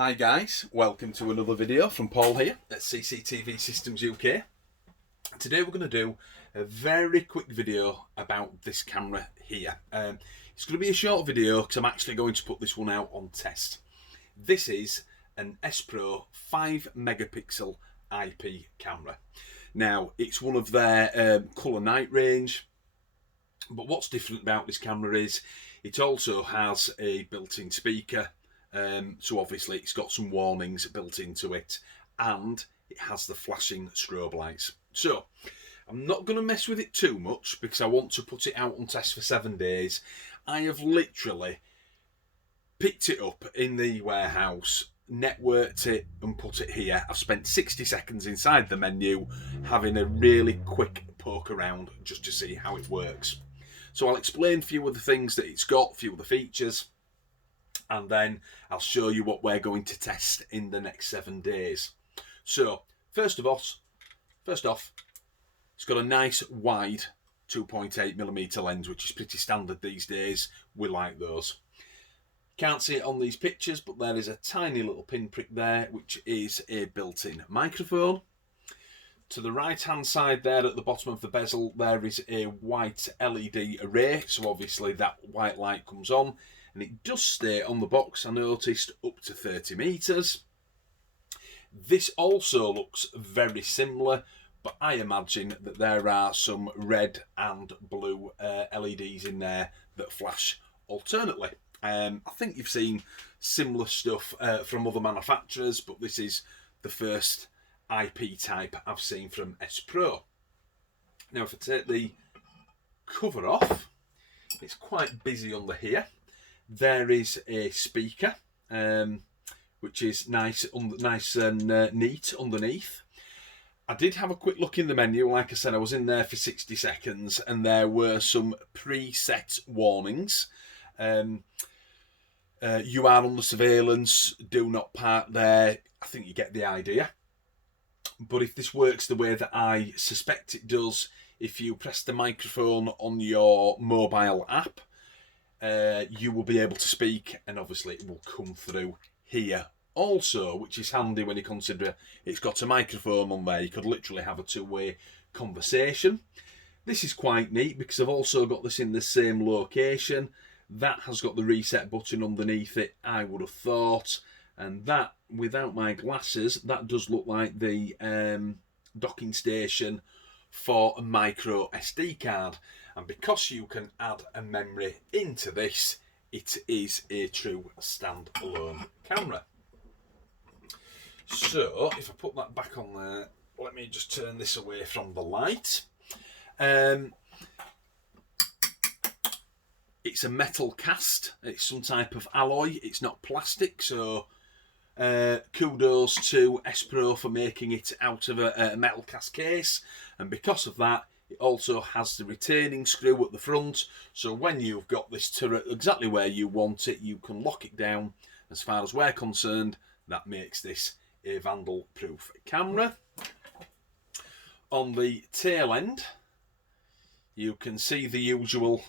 Hi guys, welcome to another video from Paul here at CCTV Systems UK. Today we're going to do a very quick video about this camera here. It's going to be a short video because I'm actually going to put this one out on test. This is an Spro 5 megapixel IP camera. Now it's one of their colour night range, but what's different about this camera is it also has a built-in speaker. So obviously it's got some warnings built into it, and it has the flashing strobe lights. So I'm not going to mess with it too much because I want to put it out on test for 7 days. I have literally picked it up in the warehouse, networked it and put it here. I've spent 60 seconds inside the menu having a really quick poke around just to see how it works. So I'll explain a few of the things that it's got, a few of the features, and then I'll show you what we're going to test in the next 7 days. So first off, it's got a nice wide 2.8mm lens, which is pretty standard these days. We like those. Can't see it on these pictures, but there is a tiny little pinprick there, which is a built-in microphone. To the right hand side there at the bottom of the bezel, there is a white LED array, so obviously that white light comes on. And it does stay on the box, I noticed, up to 30 meters. This also looks very similar, but I imagine that there are some red and blue LEDs in there that flash alternately. I think you've seen similar stuff from other manufacturers, but this is the first IP type I've seen from Spro. Now if I take the cover off, it's quite busy under here. There is a speaker, which is nice and neat underneath. I did have a quick look in the menu. Like I said, I was in there for 60 seconds, and there were some preset warnings. You are under surveillance. Do not park there. I think you get the idea. But if this works the way that I suspect it does, if you press the microphone on your mobile app, you will be able to speak, and obviously it will come through here also, which is handy when you consider it's got a microphone on there. You could literally have a two-way conversation. This is quite neat because I've also got this in the same location. That has got the reset button underneath it, I would have thought, and that, without my glasses, that does look like the docking station for a micro SD card. And because you can add a memory into this, it is a true standalone camera. So if I put that back on there, let me just turn this away from the light. It's a metal cast. It's some type of alloy. It's not plastic, so kudos to Spro for making it out of a metal cast case. And because of that, it also has the retaining screw at the front, so when you've got this turret exactly where you want it, you can lock it down. As far as we're concerned, that makes this a vandal-proof camera. On the tail end, you can see the usual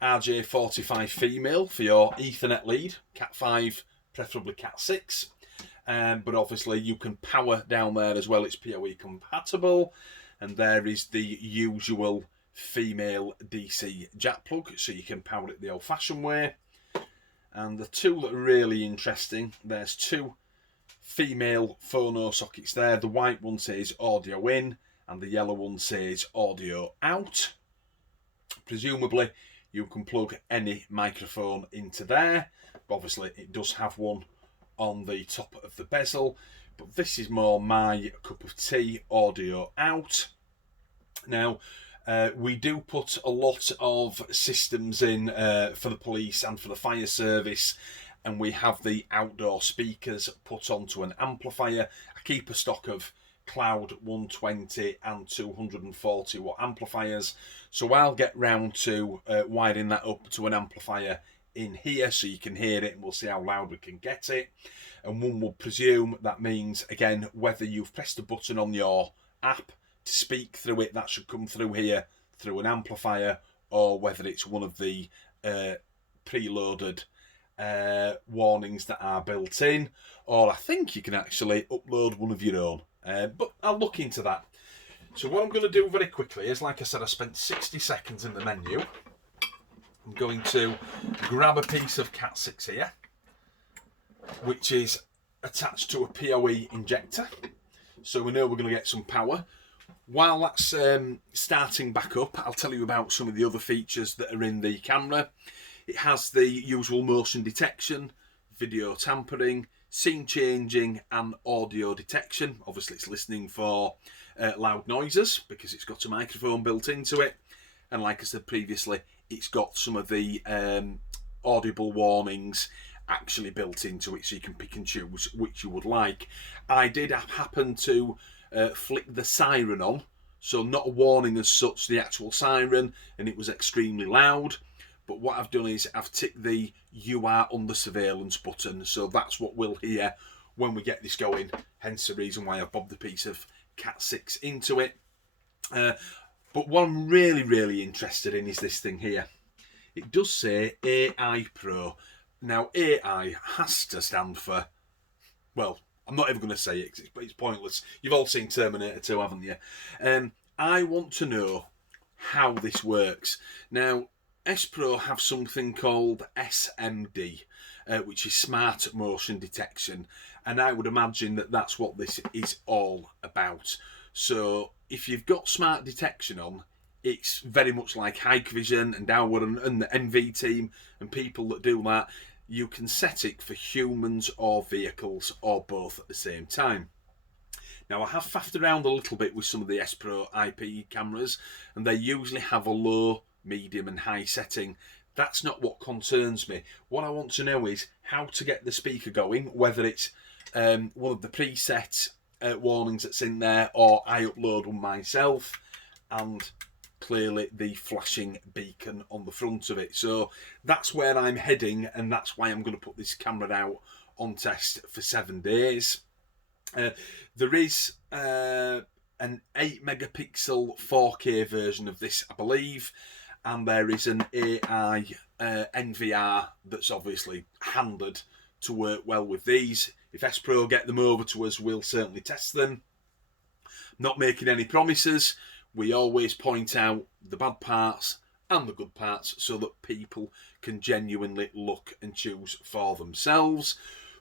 RJ45 female for your Ethernet lead, Cat5, preferably Cat6. But obviously you can power down there as well, it's PoE compatible. And there is the usual female DC jack plug, so you can power it the old-fashioned way. And the two that are really interesting, there's two female phono sockets there. The white one says audio in, and the yellow one says audio out. Presumably, you can plug any microphone into there. But obviously, it does have one on the top of the bezel. But this is more my cup of tea, audio out. Now, we do put a lot of systems in for the police and for the fire service, and we have the outdoor speakers put onto an amplifier. I keep a stock of Cloud 120 and 240 watt amplifiers, so I'll get round to wiring that up to an amplifier in here so you can hear it, and we'll see how loud we can get it. And one would presume that means, again, whether you've pressed a button on your app to speak through it, that should come through here through an amplifier, or whether it's one of the preloaded warnings that are built in, or I think you can actually upload one of your own. But I'll look into that. So what I'm going to do very quickly is, like I said, I spent 60 seconds in the menu. I'm going to grab a piece of Cat 6 here, which is attached to a PoE injector. So we know we're going to get some power. While that's starting back up, I'll tell you about some of the other features that are in the camera. It has the usual motion detection, video tampering, scene changing and audio detection. Obviously it's listening for loud noises because it's got a microphone built into it. And like I said previously, it's got some of the audible warnings actually built into it, so you can pick and choose which you would like. I did happen to flick the siren on, so not a warning as such, the actual siren, and it was extremely loud. But what I've done is I've ticked the "You are under surveillance" button, so that's what we'll hear when we get this going, hence the reason why I've bobbed the piece of Cat 6 into it. But what I'm really interested in is this thing here. It does say AI Pro. Now, AI has to stand for, well, I'm not even going to say it because it's pointless. You've all seen Terminator 2, haven't you? I want to know how this works. Now, Spro have something called SMD, which is Smart Motion Detection, and I would imagine that that's what this is all about. So, if you've got smart detection on, it's very much like Hikvision and our and the NV team and people that do that. You can set it for humans or vehicles or both at the same time. Now, I have faffed around a little bit with some of the Spro IP cameras, and they usually have a low, medium and high setting. That's not what concerns me. What I want to know is how to get the speaker going, whether it's one of the preset warnings that's in there or I upload one myself, and clearly the flashing beacon on the front of it. So that's where I'm heading, and that's why I'm going to put this camera out on test for 7 days. There is an 8 megapixel 4K version of this, I believe, and there is an AI NVR that's obviously handed to work well with these. If Spro get them over to us, we'll certainly test them. Not making any promises. We always point out the bad parts and the good parts so that people can genuinely look and choose for themselves.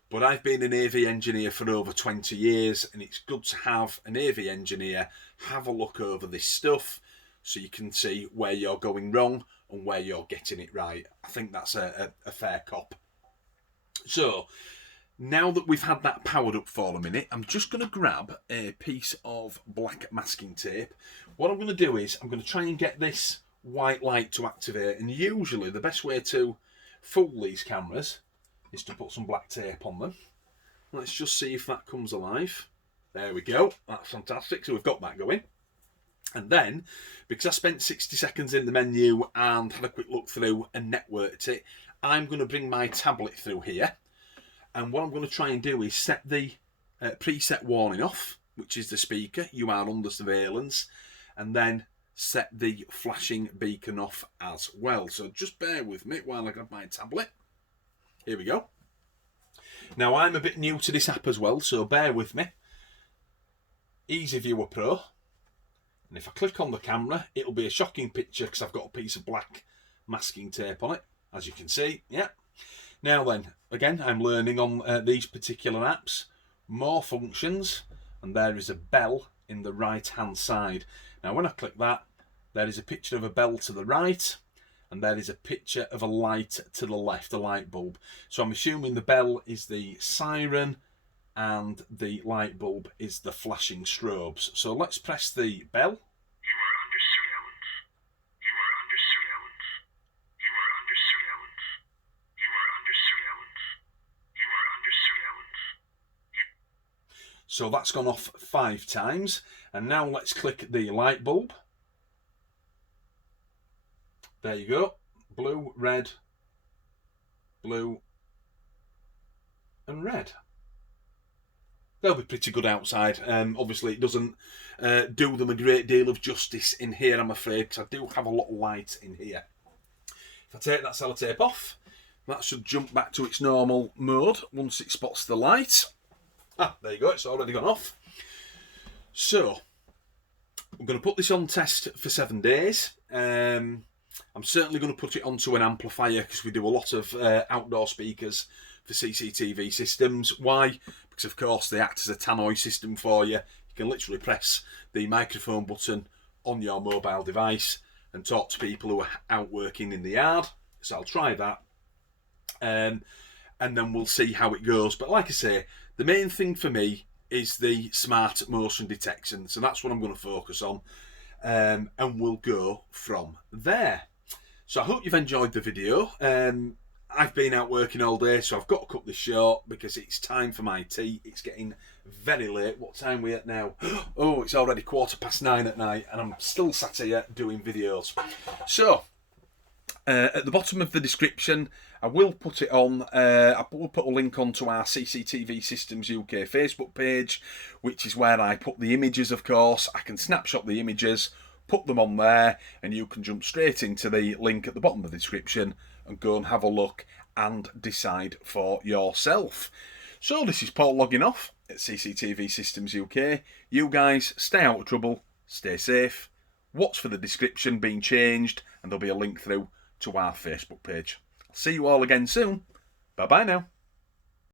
But I've been an AV engineer for over 20 years, and it's good to have an AV engineer have a look over this stuff so you can see where you're going wrong and where you're getting it right. I think that's a fair cop. So, now that we've had that powered up for a minute, I'm just going to grab a piece of black masking tape. What I'm going to do is I'm going to try and get this white light to activate, and usually the best way to fool these cameras is to put some black tape on them. Let's just see if that comes alive. There we go. That's fantastic. So we've got that going. And then, because I spent 60 seconds in the menu and had a quick look through and networked it, I'm going to bring my tablet through here. And what I'm going to try and do is set the preset warning off, which is the speaker, "You are under surveillance," and then set the flashing beacon off as well. So just bear with me while I grab my tablet. Here we go. Now, I'm a bit new to this app as well, so bear with me. Easy Viewer Pro. And if I click on the camera, it'll be a shocking picture because I've got a piece of black masking tape on it, as you can see. Yeah. Now then, again, I'm learning on these particular apps. More functions, and there is a bell in the right-hand side. Now, when I click that, there is a picture of a bell to the right, and there is a picture of a light to the left, a light bulb. So I'm assuming the bell is the siren, and the light bulb is the flashing strobes. So let's press the bell. So that's gone off 5 times. And now let's click the light bulb. There you go. Blue, red, blue, and red. They'll be pretty good outside. Obviously, it doesn't do them a great deal of justice in here, I'm afraid, because I do have a lot of light in here. If I take that sellotape off, That should jump back to its normal mode once it spots the light. Ah, there you go, it's already gone off. So, I'm going to put this on test for 7 days. I'm certainly going to put it onto an amplifier because we do a lot of outdoor speakers for CCTV systems. Why? Because of course they act as a tannoy system for you. You can literally press the microphone button on your mobile device and talk to people who are out working in the yard. So I'll try that. And then we'll see how it goes. But like I say, the main thing for me is the smart motion detection. So that's what I'm going to focus on. And we'll go from there. So I hope you've enjoyed the video. I've been out working all day, so I've got to cut this short because it's time for my tea. It's getting very late. What time are we at now? Oh, it's already 9:15 at night, and I'm still sat here doing videos. So, at the bottom of the description, I will put it on. I will put a link onto our CCTV Systems UK Facebook page, which is where I put the images, of course. I can snapshot the images, put them on there, and you can jump straight into the link at the bottom of the description and go and have a look and decide for yourself. So this is Paul logging off at CCTV Systems UK. You guys stay out of trouble, stay safe, watch for the description being changed, and there'll be a link through to our Facebook page. I'll see you all again soon. Bye bye now.